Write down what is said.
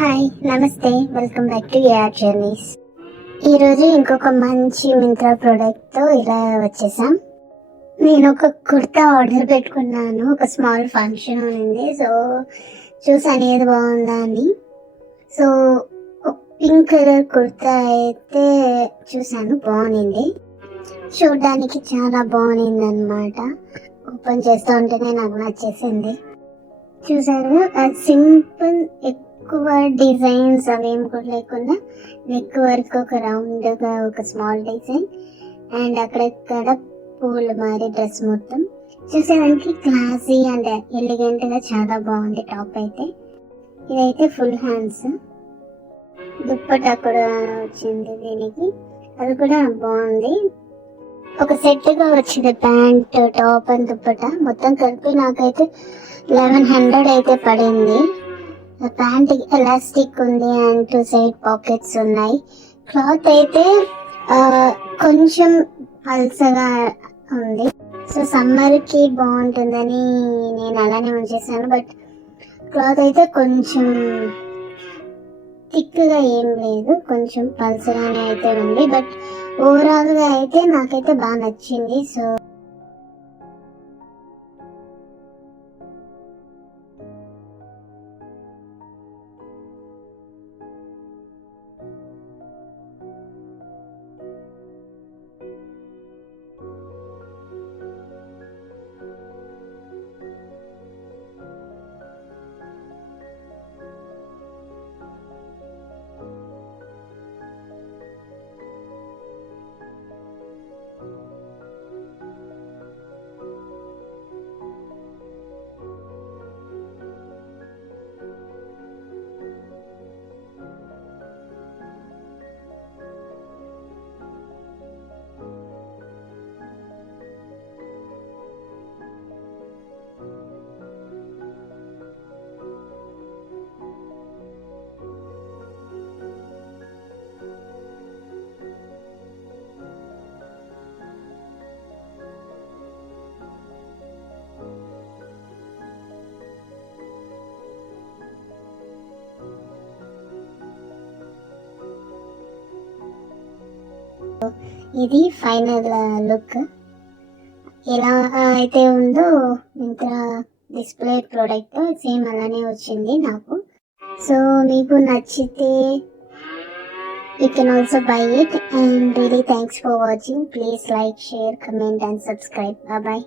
Hi నమస్తే, welcome back to AR journeys. ఈరోజు ఇంకొక మంచి మింత్రా ప్రోడక్ట్తో ఇలా వచ్చేసాం. నేను ఒక కుర్తా ఆర్డర్ పెట్టుకున్నాను, ఒక స్మాల్ ఫంక్షన్ ఉంది. సో చూసాను ఏది బాగుందా అని. సో పింక్ కలర్ కుర్తా అయితే చూసాను, బాగుంది, చూడడానికి చాలా బాగుంది అనమాట. ఓపెన్ చేస్తూ ఉంటేనే నాకు నచ్చేసింది. చూసారు, సింపుల్, ఎక్కువ డిజైన్స్ అవేం కూడా లేకుండా నెక్ వర్క్ ఒక రౌండ్గా ఒక స్మాల్ డిజైన్ అండ్ అక్కడక్కడ పూలు మారి డ్రెస్ మొత్తం చూసేదానికి క్లాసీ అండ్ ఎలిగెంట్గా చాలా బాగుంది. టాప్ అయితే ఇదైతే ఫుల్ హ్యాండ్స్, దుప్పటా కూడా వచ్చింది దీనికి, అది కూడా బాగుంది. ఒక సెట్గా వచ్చింది, ప్యాంట్ టాప్ అండ్ దుప్పటా మొత్తం కలిపి నాకైతే 1100 అయితే పడింది. ప్యాంట్ ఎలాస్టిక్ ఉంది అండ్ 2 సైడ్ పాకెట్స్ ఉన్నాయి. క్లాత్ అయితే కొంచెం పల్సగా ఉంది. సో సమ్మర్కి బాగుంటుందని నేను అలానే ఉంచేసాను. బట్ క్లాత్ అయితే కొంచెం థిక్గా ఏం లేదు, కొంచెం పల్సగానే అయితే ఉంది. బట్ ఓవరాల్గా అయితే నాకైతే బాగా నచ్చింది. సో ఇది ఫైనల్ లుక్. ఎలా అయితే ఉందో మింత్రా డిస్ప్లే ప్రోడక్ట్ సేమ్ అలానే వచ్చింది నాకు. సో మీకు నచ్చితే you can also buy it, and really thanks for watching. Please like, share, comment and subscribe. Bye bye.